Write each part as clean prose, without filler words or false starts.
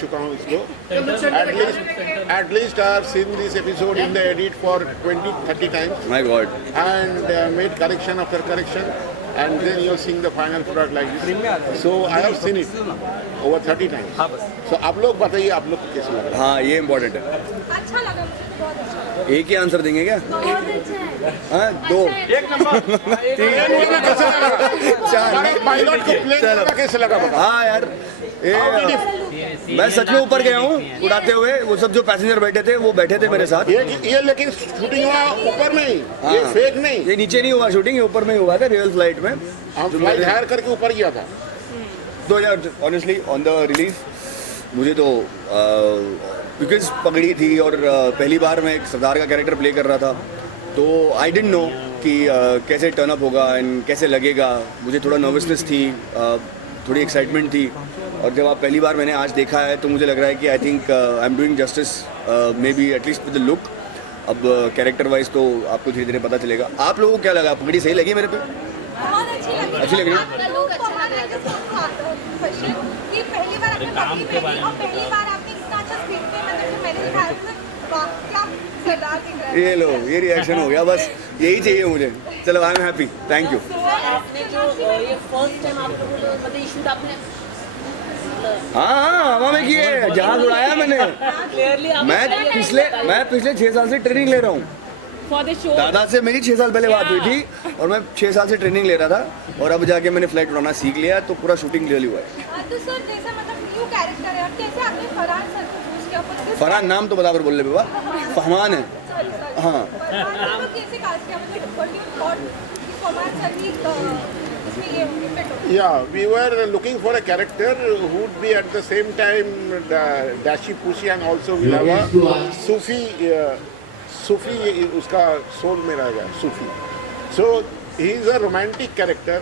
चुका हूँ इसको. At least I have seen this episode in the edit for 20-30 times. My God. And made correction after correction. And then you're seeing the final product like this. So I have seen it over 30 times. So आप लोग बताइए आप लोग को कैसा लगा? हाँ ये इम्पोर्टेंट है. अच्छा लगा मुझे तो बहुत अच्छा. एक ही आंसर देंगे क्या? बहुत अच्छा है. हाँ दो. एक नंबर. हमारे पायलट को प्ले करना कैसे लगा बताओ? हाँ यार मैं सच में ऊपर गया हूँ उड़ाते हुए. वो सब जो पैसेंजर बैठे थे वो बैठे थे मेरे साथ. ये लेकिन शूटिंग हुआ ऊपर में ही. ये फेक नहीं. ये नीचे नहीं हुआ शूटिंग, ये ऊपर में ही हुआ था रियल फ्लाइट में. हम फ्लाइट हायर करके ऊपर गया था. तो यार ऑनेस्टली ऑन द रिलीज मुझे तो बिकॉज पगड़ी थी और पहली बार मैं एक सरदार का कैरेक्टर प्ले कर रहा था, तो आई डिडंट नो कि कैसे टर्न अप होगा एंड कैसे लगेगा. मुझे थोड़ा नर्वसनेस थी, थोड़ी एक्साइटमेंट थी. और जब आप पहली बार मैंने आज देखा है तो मुझे लग रहा है कि I think I am doing justice may be at least with the look. अब कैरेक्टर वाइज तो आपको धीरे धीरे पता चलेगा. आप लोगों को क्या लगा? पगड़ी सही लगी मेरे पे? बहुत अच्छी लगी. अच्छी लगी? आपका लुक अच्छा लगा. ये पहली बार आपने पगड़ी पहनी और पहली बार आपने इतना अच्छा स्पीड पे मैंने दिखाया था. वाह क्या सरदार दिख रहा है. ये लो ये रिएक्शन हो गया. बस यही चाहिए मुझे. चलो I am happy. Thank you. आपने जो ये फर्स्ट टाइम आप लोगों ने मतलब ये शूट आपने हाँ हवा में किए. जहाज उड़ाया मैंने. क्लियरली मैं पिछले 6 साल से ट्रेनिंग ले रहा हूँ. For the show. दादा से मेरी 6 साल पहले बात हुई थी और मैं 6 साल से ट्रेनिंग ले रहा था और अब जाके मैंने फ्लाइट उड़ाना सीख लिया. तो पूरा शूटिंग क्लियरली हुआ है. तो सर जैसा मतलब न्यू कैरेक्टर है. कैसे आपने फरहान सर को चूज किया? फरहान नाम तो बराबर बोल ले बाबा. फहमान है. हाँ. फरहान को कैसे कास्ट किया? मतलब व्हाट यू थॉट कि फरहान सर ही इसमें ये इफेक्ट हो? Yeah, we were looking for a character who would be at the same time dashy pushy and also will have a Sufi उसका soul में रहेगा Sufi. So he is a romantic character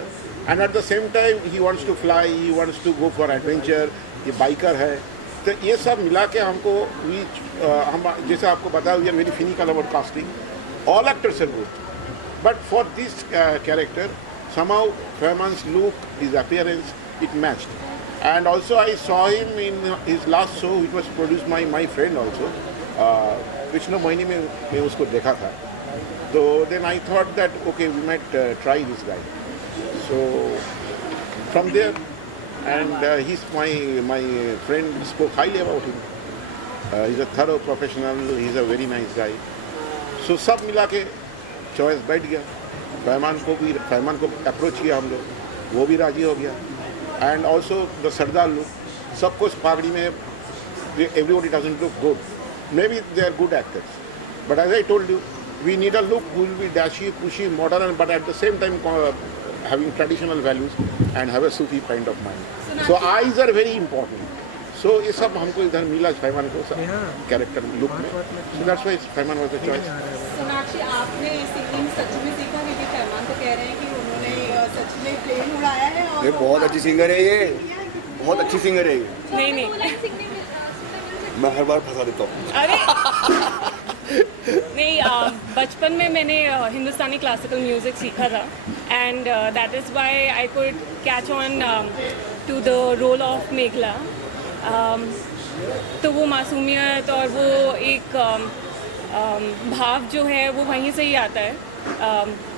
and at the same time he wants to fly, he wants to go for adventure. ये biker है. तो ये सब मिला के हमको हम जैसे आपको बताया we are very cynical about casting. All actors are good, but for this character somehow Fahman's look, his appearance, it matched. And also I saw him in his last show, which was produced by my friend also. Vishnu Mohini में मैं उसको देखा था. So then I thought that okay, we might try this guy. So from there, and he's my friend spoke highly about him. He's a thorough professional. He's a very nice guy. So सब मिला के choice बैठ गया. फहमान को approach किया हम लोग, वो भी राजी हो गया. And also the Sardar look, सबको पगड़ी में everybody doesn't look good. Maybe they are good actors, but as I told you we need a look will be dashy pushy modern but at the same time having traditional values and have a Sufi kind of mind. So eyes are very important. So ये सब हमको इधर मिला फहमान को character look में. So that's why Fahmaan was the choice. Sonakshi आपने singing सच में सीखा? क्योंकि फहमान तो कह रहे हैं कि उन्होंने सच में प्लेन उड़ाया है. और ये बहुत अच्छी सिंगर है. ये बहुत अच्छी सिंगर है. ये नहीं मैं हर बार फंसा देता हूँ. अरे नहीं बचपन में मैंने हिंदुस्तानी क्लासिकल म्यूज़िक सीखा था and that is why I could catch on to the role of Meghla. तो वो मासूमियत और वो एक भाव जो है वो वहीं से ही आता है.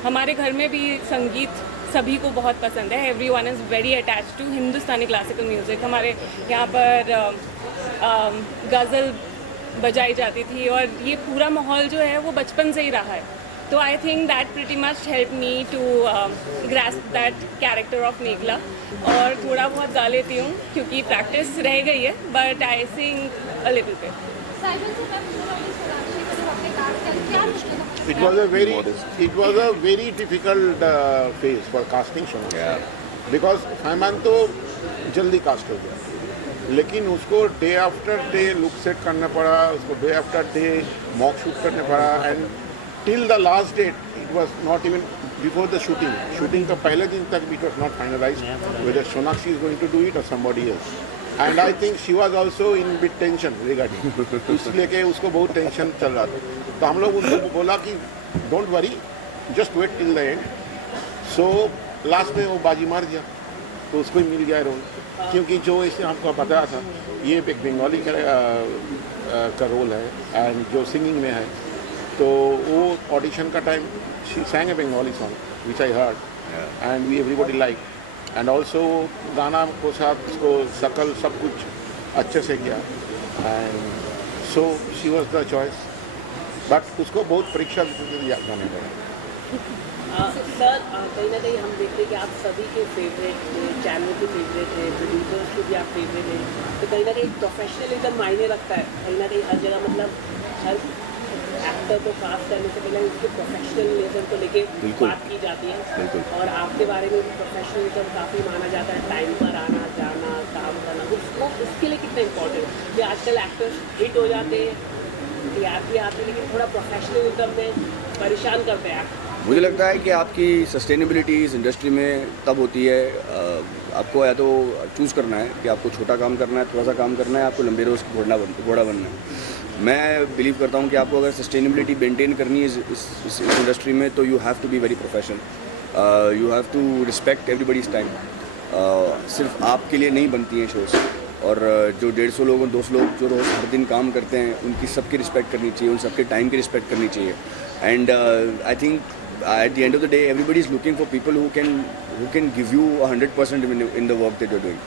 हमारे घर में भी संगीत सभी को बहुत पसंद है. Everyone is very attached to Hindustani classical music. हमारे यहाँ पर गज़ल बजाई जाती थी और ये पूरा माहौल जो है वो बचपन से ही रहा है. तो I think that pretty much help me to grasp that character of Meghla. और थोड़ा बहुत गा लेती हूँ क्योंकि प्रैक्टिस रह गई है, but I sing a little bit. It was a very difficult phase for casting Sonakshi. Because Fahmaan तो जल्दी कास्ट हो गया, लेकिन उसको day after day look set करना पड़ा, उसको day after day mock shoot करना पड़ा. And till the last date it was not even before the shooting का पहले दिन तक it was not finalised whether Sonakshi is going to do it और somebody else. And I think she was also in bit tension regarding, इसलिए कि उसको बहुत tension चल रहा था. तो हम लोग उनको बोला कि don't worry, just wait till the end. So last में वो बाजी मार दिया तो उसको ही मिल गया रोल, क्योंकि जो इसे हमको बताया था ये एक बंगाली का रोल है एंड जो सिंगिंग में है, तो वो ऑडिशन का time she sang a Bengali song which I heard and we everybody liked and also गाना को साथ उसको शकल सब कुछ अच्छे से किया and so she was the choice, but उसको बहुत परीक्षा जाने पड़ा। सर कहीं ना कहीं हम देखते हैं कि आप सभी के फेवरेट हैं, चैनल के फेवरेट हैं, प्रोड्यूसर्स के भी आप फेवरेट हैं, तो कहीं ना कहीं प्रोफेशनलिज्म मायने रखता है कहीं ना कहीं हर जगह, मतलब हर एक्टर को कास्ट करने से पहले उसके प्रोफेशनलिज्म को लेके बात की जाती है, और आपके बारे में प्रोफेशनलिज्म काफ़ी माना जाता है, टाइम पर आना जाना काम करना, उसको उसके लिए कितना इम्पोर्टेंट कि आजकल एक्टर्स हिट हो जाते हैं टीआरपी आते हैं लेकिन थोड़ा प्रोफेशनलिज्म में परेशान करते हैं। मुझे लगता है कि आपकी सस्टेनेबिलिटी इस इंडस्ट्री में तब होती है, आपको या तो चूज़ करना है कि आपको छोटा काम करना है, थोड़ा सा काम करना है, आपको लंबे रोज घोड़ा बनना है। मैं बिलीव करता हूँ कि आपको अगर सस्टेनेबिलिटी मेंटेन करनी है इस इंडस्ट्री में, तो you have to be very professional, you have to respect everybody's time. सिर्फ आपके लिए नहीं बनती हैं शोज़, और जो 150 लोग 200 लोग जो रोज़ हर दिन काम करते हैं उनकी सबकी रिस्पेक्ट करनी चाहिए, उन सबके टाइम की रिस्पेक्ट करनी चाहिए। And I think at the end of the day everybody is looking for people who can give you 100% in the work that you're doing.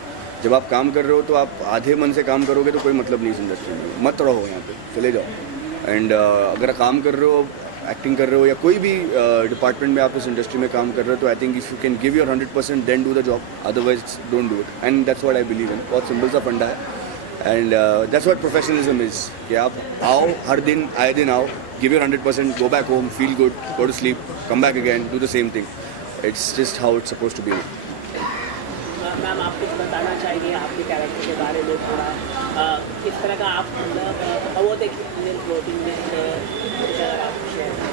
जब आप काम कर रहे हो तो आप आधे मन से काम करोगे तो कोई मतलब नहीं इस इंडस्ट्री में, मत रहो यहाँ पे, चले जाओ। एंड अगर काम कर रहे हो, एक्टिंग कर रहे हो या कोई भी डिपार्टमेंट में आप इस इंडस्ट्री में काम कर रहे हो, तो I think if you can give your 100% then do the job, otherwise don't do it. And that's what I believe in, बहुत सिंपल सा फंडा है। And that's what professionalism is, कि आप आओ, हर दिन आए दिन आओ, give your 100%, go back home, feel good, go to sleep, come back again, do the same thing. It's just how it's supposed to be. Ma'am आप कुछ बताना चाहिए आपके कैरेक्टर के बारे में थोड़ा, किस तरह का आप मतलब बहुत एक्सपीरियंस वर्किंग में आप share.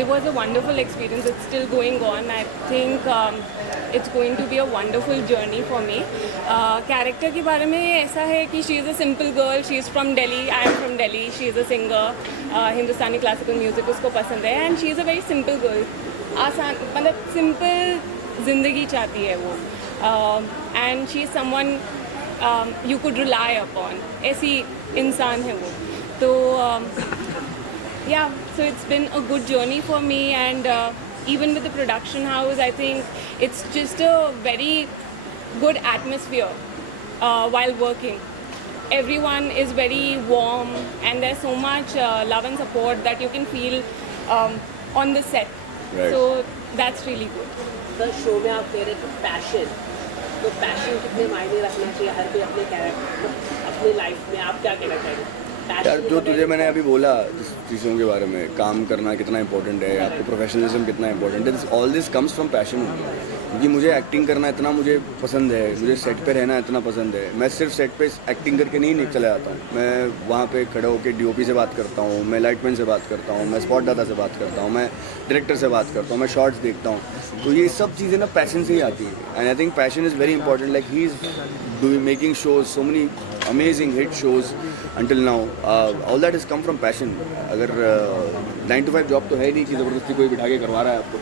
It was a wonderful experience. It's still going on. I think it's going to be a wonderful journey for me. Character के बारे में ऐसा है कि she is a simple girl. She is from Delhi. I am from Delhi. She is a singer. Hindustani classical music उसको पसंद है, and she is a very simple girl. आसान, मतलब सिंपल ज़िंदगी चाहती है वो, and she is someone you could rely upon. ऐसी इंसान है वो, तो yeah, so it's been a good journey for me, and even with the production house, I think it's just a very good atmosphere while working. Everyone is very warm, and there's so much love and support that you can feel on the set. Right. So that's really good. Sir show में आप कह रहे थे passion, तो passion कितने मायने रखना चाहिए हर कोई अपने कैरेक्टर अपनी लाइफ में, आप क्या कहना चाहिए? यार जो तुझे मैंने अभी बोला जिस चीज़ों के बारे में, काम करना कितना इंपॉर्टेंट है, आपको प्रोफेशनलिज्म कितना इंपॉर्टेंट है, all this comes from passion. क्योंकि मुझे एक्टिंग करना इतना मुझे पसंद है, मुझे सेट पे रहना इतना पसंद है, मैं सिर्फ सेट पे एक्टिंग करके नहीं चले आता हूँ, मैं वहाँ पे खड़े होकर डीओपी से बात करता हूँ, मैं लाइटमैन से बात करता हूँ, मैं स्पॉट दादा से बात करता हूँ, मैं डायरेक्टर से बात करता हूँ, मैं शॉर्ट्स देखता हूँ, तो ये सब चीज़ें ना पैशन से ही आती है। And I think passion is very important, like he is doing making shows, so many amazing hit shows until now, all that has come from passion. अगर 9 to 5 जॉब तो है नहीं कि ज़बरदस्ती कोई बिठा के करवा रहा है आपको,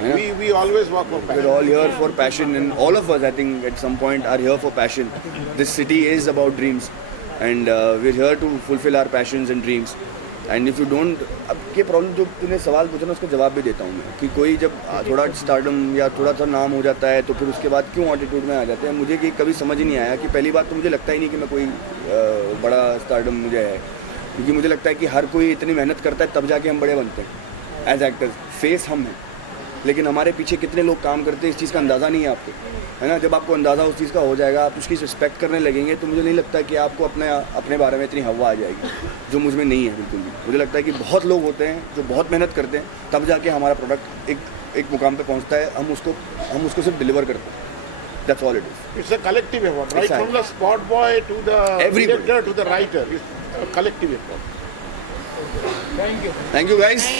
है ना? We always work for passion. We're all here for passion, and all of us I think at some point are here for passion. This city is about dreams, and we're here to fulfill our passions and dreams. And if you don't, अब ये problem जो तूने सवाल पूछा ना उसका जवाब भी देता हूँ मैं, कि कोई जब थोड़ा स्टारडम या थोड़ा सा नाम हो जाता है तो फिर उसके बाद क्यों एटीट्यूड में आ जाते हैं, मुझे कि कभी समझ ही नहीं आया। कि पहली बात तो मुझे लगता ही नहीं कि मैं कोई बड़ा स्टारडम मुझे है, क्योंकि मुझे लगता है कि हर कोई इतनी मेहनत करता है तब जाके हम बड़े बनते हैं एज एक्टर्स। फेस हम हैं, लेकिन हमारे पीछे कितने लोग काम करते हैं इस चीज़ का अंदाज़ा नहीं है आपको, है ना? जब आपको अंदाज़ा उस चीज़ का हो जाएगा, आप उसकी रिस्पेक्ट करने लगेंगे, तो मुझे नहीं लगता कि आपको अपने बारे में इतनी हवा आ जाएगी, जो मुझ में नहीं है बिल्कुल भी। मुझे लगता है कि बहुत लोग होते हैं जो बहुत मेहनत करते हैं, तब जाके हमारा प्रोडक्ट एक मुकाम पे पहुंचता है, हम उसको सिर्फ डिलीवर करते हैं। That's all it is. It's a collective effort, right? Exactly. From the spot boy to the Everybody. director to the writer. It's a collective effort. Thank you guys.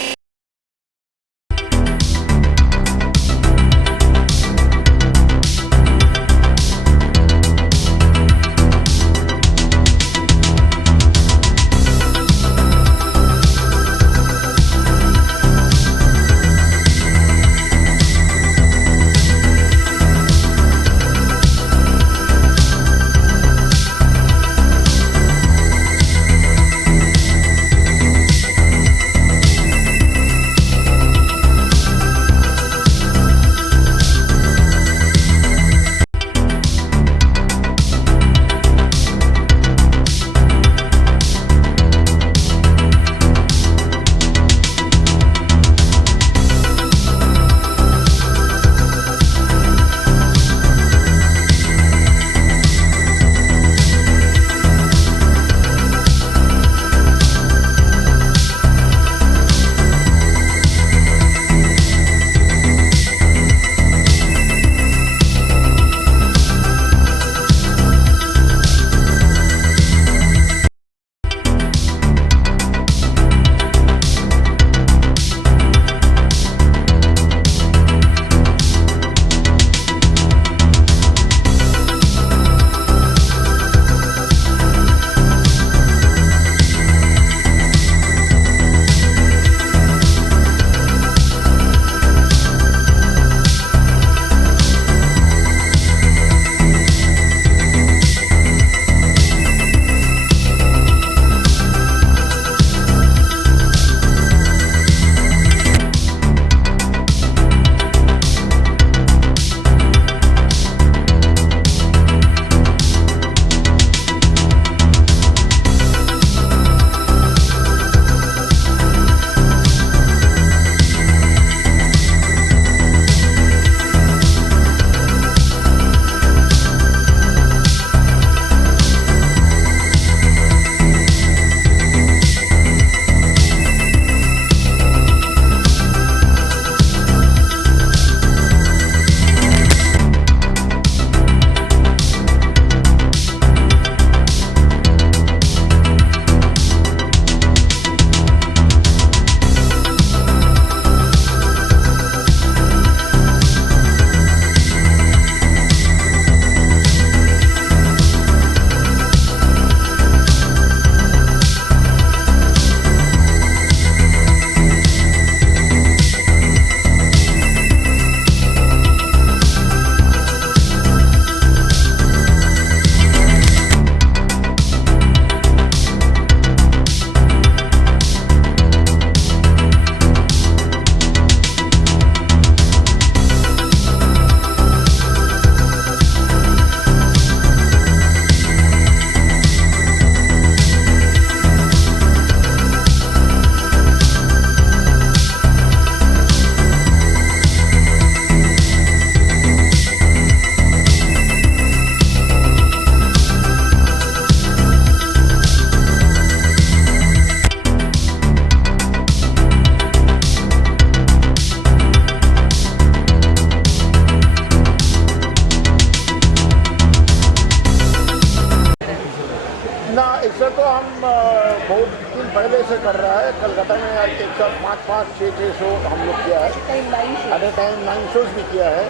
बहुत दिन पहले से कर रहा है। कलकत्ता में एक साथ 5-5, 6-6 शो हम लोग किया है। एट ए टाइम 9 शोज भी किया है।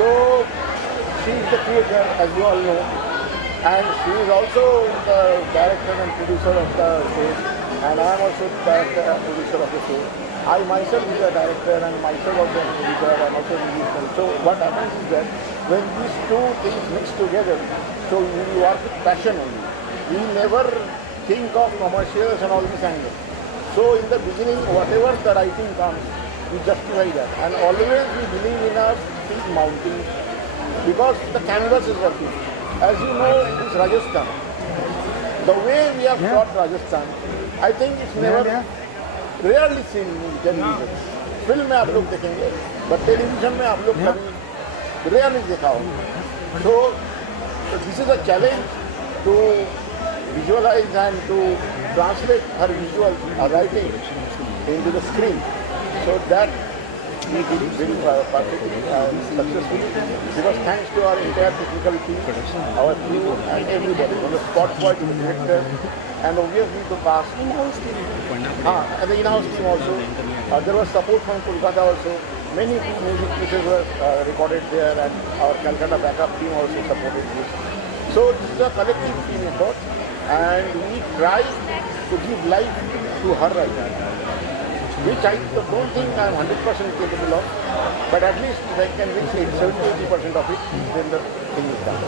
तो she is the creator, as you all know, and she is also the director and producer of the show, and I am also the director and producer of the show. I myself is a director and myself also a producer and also a musician. So what happens is that when these two things mix together, so we work with passion only. We never think of commercials and all these angles. So in the beginning, whatever the writing comes, we justify that, and always we believe in our feet mounting because the canvas is working. As you know, it's Rajasthan. The way we have shot Rajasthan, I think it's never, rarely seen in television. Film में आप लोग देखेंगे, but television में आप लोग कभी rarely देखा होगा. So this is a challenge to visualize and to translate her visual writing into the screen. So that we did it very perfectly and successfully, because thanks to our entire technical team, our crew and everybody, on the spot boy to the director, and obviously the cast. In-house team. And the in-house team also. There was support from Kolkata also. Many music pieces were recorded there, and our Calcutta backup team also supported this. So this is a collective team effort, and we try to give life to her right now, which I don't think I am 100% capable of, but at least if I can reach 70-80% of it, then the thing is done.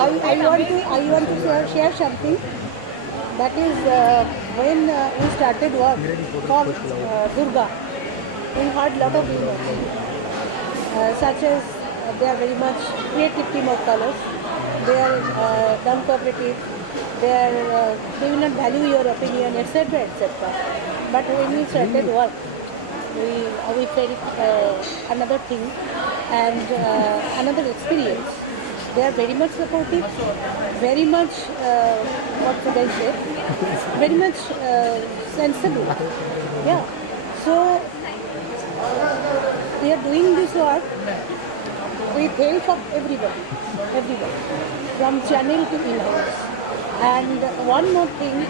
I want to share something. That is when we started work for Durga, we heard lot of emails, such as they are very much creative team of colors, they are non-cooperative, they will not value your opinion, etc., etc. But when we started work, we felt another thing and another experience. They are very much supportive, very much, what should I say, very much sensible. Yeah. So we are doing this work with help of everybody, from channel to in-house. And one more thing,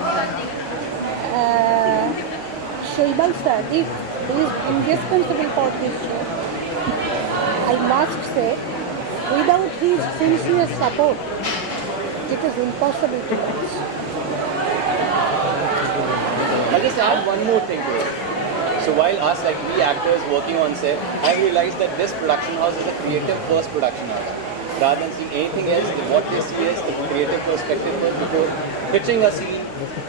Shoibal sir, if he is responsible for this show, I must say, without his sincere support, it is impossible to watch. I'll just add one more thing to it. So while us, like we actors working on set, I realized that this production house is a creative first production house. Rather than seeing anything else, what they see is the creative perspective first before pitching a scene.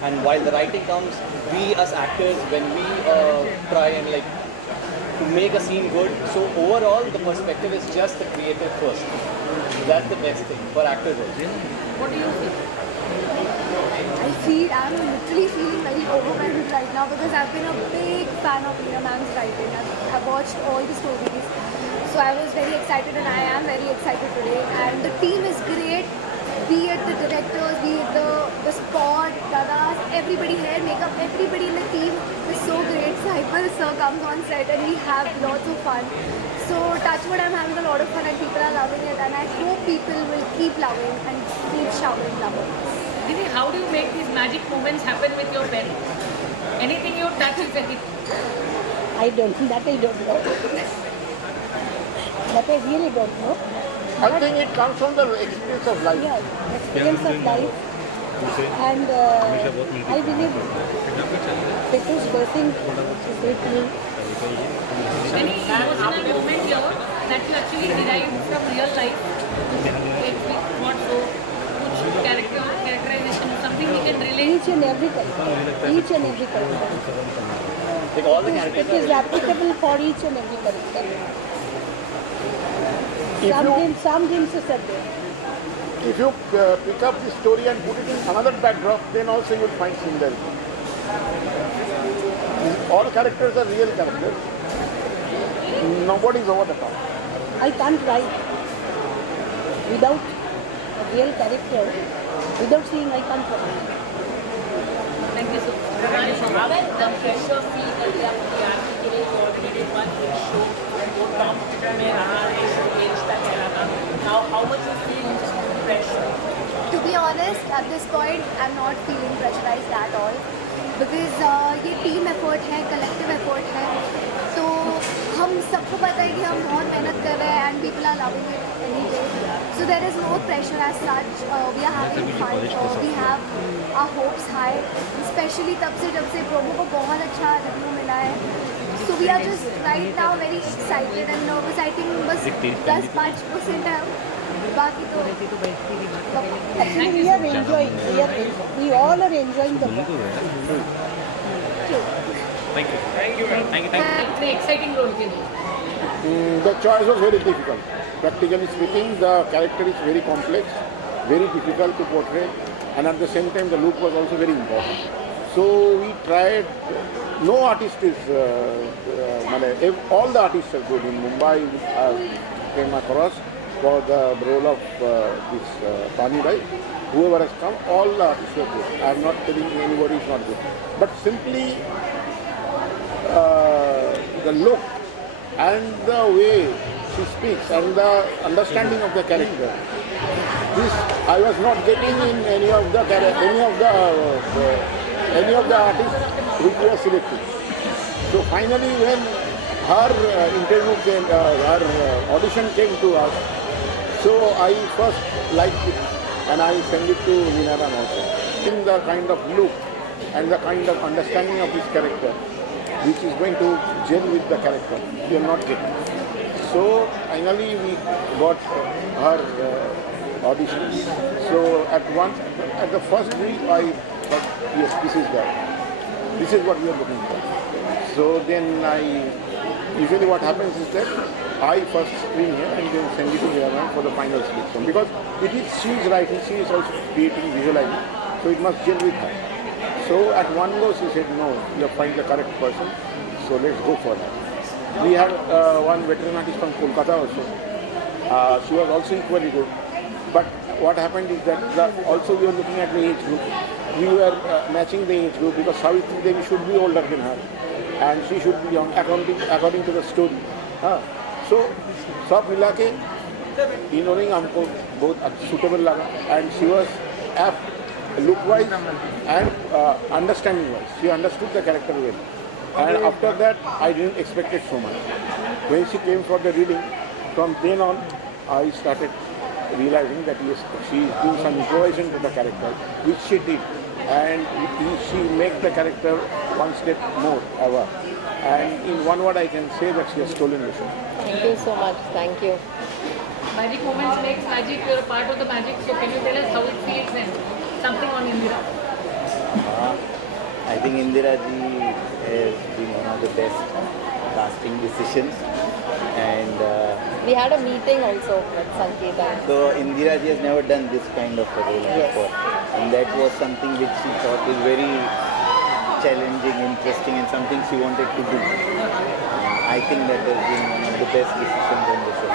And while the writing comes, we as actors, when we try and like to make a scene good, so overall the perspective is just the creative first. That's the best thing for actors also. What do you feel? I'm literally feeling very overwhelmed right now because I've been a big fan of Leena ma'am's writing. I've watched all the stories. So I was very excited and I am very excited today. And the team is great, be it the directors, be it the spot, dadas, everybody here, makeup, everybody in the team is so great. Saipal sir comes on set and we have lots of fun. So touchwood, I'm having a lot of fun and people are loving it, and I hope people will keep loving and keep showering love on us. Didi, how do you make these magic moments happen with your pen? Anything you touch is a hit. I don't know. That I really don't know. I think it comes from the experience of life. Yeah, experience of life. And I believe Petu's blessing is with me. Any emotional moment here that you actually derived from real life? Like what so? Which characterization or something we can relate? Each and every character. Like all the characters It is applicable for each and every character. Some glimpses are there. If you pick up the story and put it in another backdrop, then also you will find similarity. All characters are real characters. Nobody is over the top. I can't write without a real character. Without seeing, I can't write. Thank you so much. How the pressure feel करते हैं अपनी artist के लिए coordinated one show वो top में रहा है show के रिश्ता कहलाता now how much you feel pressure To be honest, at this point, I'm not feeling pressurized at all. Because ये team effort है, collective effort है. तो हम सबको पता है कि हम बहुत मेहनत कर रहे हैं and people are loving it anyway. So there is no pressure as such. We are having fun. We have our hopes high. Especially तब से जब से promo को बहुत अच्छा review मिला है. So we are just right now very excited and nervous. I think बस 10-5% है. बाकी तो Actually, we are enjoying. We all are enjoying the work. इतने एक्साइटिंग रोल के लिए The choice was very difficult. Practically speaking, the character is very complex, very difficult to portray, and at the same time, the look was also very important. So we tried. No artist is. All the artists are good. In Mumbai, came across for the role of this Pani Bai. Whoever has come, all the artists are good. I am not telling anybody is not good, but simply the look and the way she speaks and the understanding of the character. This I was not getting in any of the artists which were selected. So finally, when her interview came, her audition came to us, so I first liked it and I sent it to Vinaram also. In the kind of look and the kind of understanding of his character, which is going to gel with the character, we are not getting. So finally we got her audition. So at the first week I thought, yes, this is what we are looking for. So then usually what happens is that I first screen here and then send it to Vinaram for the final selection, because she is writing, she is also creating, visualizing, so it must gel with her. So at one go she said, no, you have find the correct person, so let's go for that. We had one veteran artist from Kolkata also. She was also equally good. But what happened is that also we were looking at the age group. We were matching the age group because Savitri Devi should be older than her and she should be young according to the story. So सब मिला के इन्होंने हमको बहुत suitable लगा and she was apt look wise and understanding wise. She understood the character well. And after that, I didn't expect it so much. When she came for the reading, from then on, I started realizing that yes, she is doing some improvisation to the character, which she did. And she made the character one step more ever. And in one word, I can say that she has stolen the show. Thank you so much. Thank you. Magic moments makes magic. You're a part of the magic. So can you tell us how it feels and something on Indira? I think Indira ji has been one of the best casting decisions, and We had a meeting also with Sanketa. so Indira ji has never done this kind of a role before, and that was something which she thought is very challenging, interesting, and something she wanted to do. And I think that has been one of the best decisions on the show.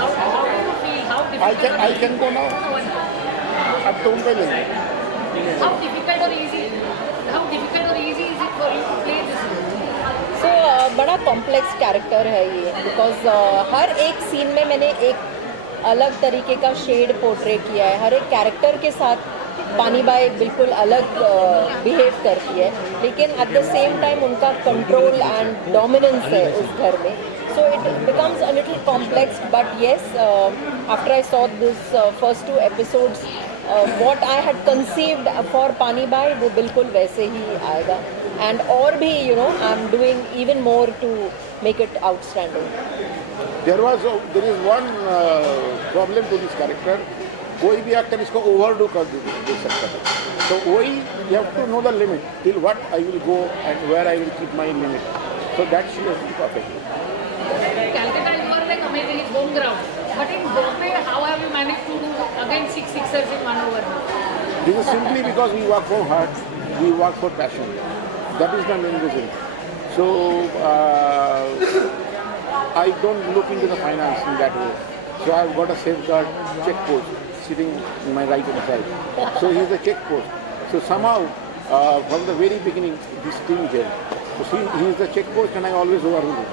How do you feel? How difficult? I can go now. अब तुम पे लेंगे. How difficult or easy? How difficult or easy is it for you to play this role? So बड़ा complex character है ये, because हर एक scene में मैंने एक अलग तरीके का शेड पोर्ट्रे किया है. हर एक कैरेक्टर के साथ पानी बाई बिल्कुल अलग बिहेव करती है, लेकिन एट द सेम टाइम उनका कंट्रोल एंड डोमिनेंस है उस घर में. So it becomes a little complex, but yes, after I saw this first 2 episodes, what I had conceived for Pani Bai, वो बिल्कुल वैसे ही आएगा. And और भी, I'm doing even more to make it outstanding. There is one problem to this character. कोई भी actor इसको overdo कर दे सकता है. So वही you have to know the limit till what I will go and where I will keep my limit. So that she has to be perfect. Calcutta, you are like amazing. It's home ground. But in Bombay, how have you managed to do again 6 sixers in 1 over? This is simply because we work for heart, we work for passion. That is the main reason. So I don't look into the finance in that way. So I've got a safeguard check post sitting in my right hand side. So he's a check post. So somehow from the very beginning this team is there. So he is the check post and I always overrule him.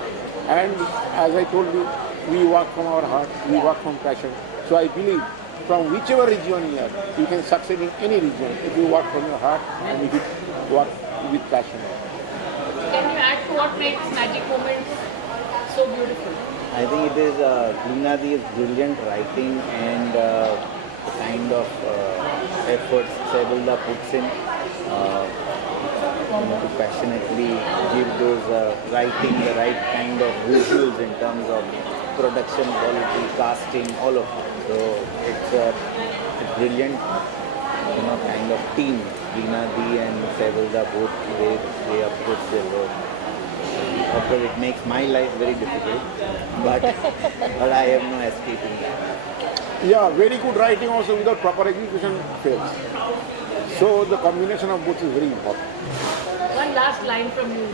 And as I told you, we work from our heart, we work from passion. So I believe from whichever region you are, you can succeed in any region if you work from your heart and if you work with passion. Can you add to what makes Magic Moments so beautiful? I think it is Greenadi's brilliant writing and the kind of efforts Sebulda puts in to passionately give those writing the right kind of visuals in terms of production quality, casting, all of it. So it's a brilliant, kind of team. Greenadi and Sebulda both they approach their work. Of course, it makes my life very difficult, but I have no escaping that. Yeah, very good writing also without proper execution fails. So the combination of both is very important. One last line from you.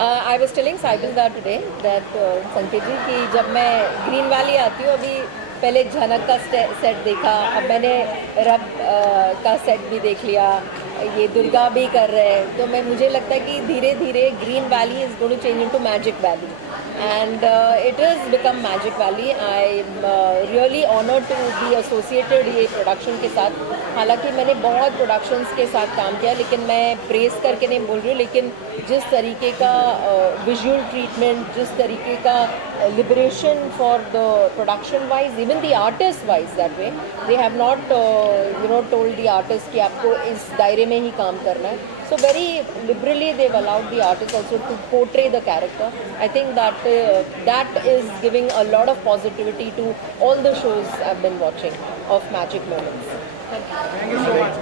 I was telling cycle that today that संकेत जी कि जब मैं green valley आती हूँ अभी पहले झनक का सेट देखा, अब मैंने रब का सेट भी देख लिया, ये दुर्गा भी कर रहे हैं, तो मुझे लगता है कि धीरे धीरे green valley is going to change into magic valley and it is become magic valley. I am really honoured to be associated ये प्रोडक्शन के साथ. हालांकि मैंने बहुत प्रोडक्शंस के साथ काम किया, लेकिन मैं प्रेस करके नहीं बोल रही हूँ, लेकिन जिस तरीके का विजुअल ट्रीटमेंट, जिस तरीके का liberation for the production wise, even the artist wise that way they have not told the artist कि आपको इस दायरे में ही काम करना है. So very liberally they've allowed the artist also to portray the character. I think that is giving a lot of positivity to all the shows I've been watching of Magic Moments. Thank you so much.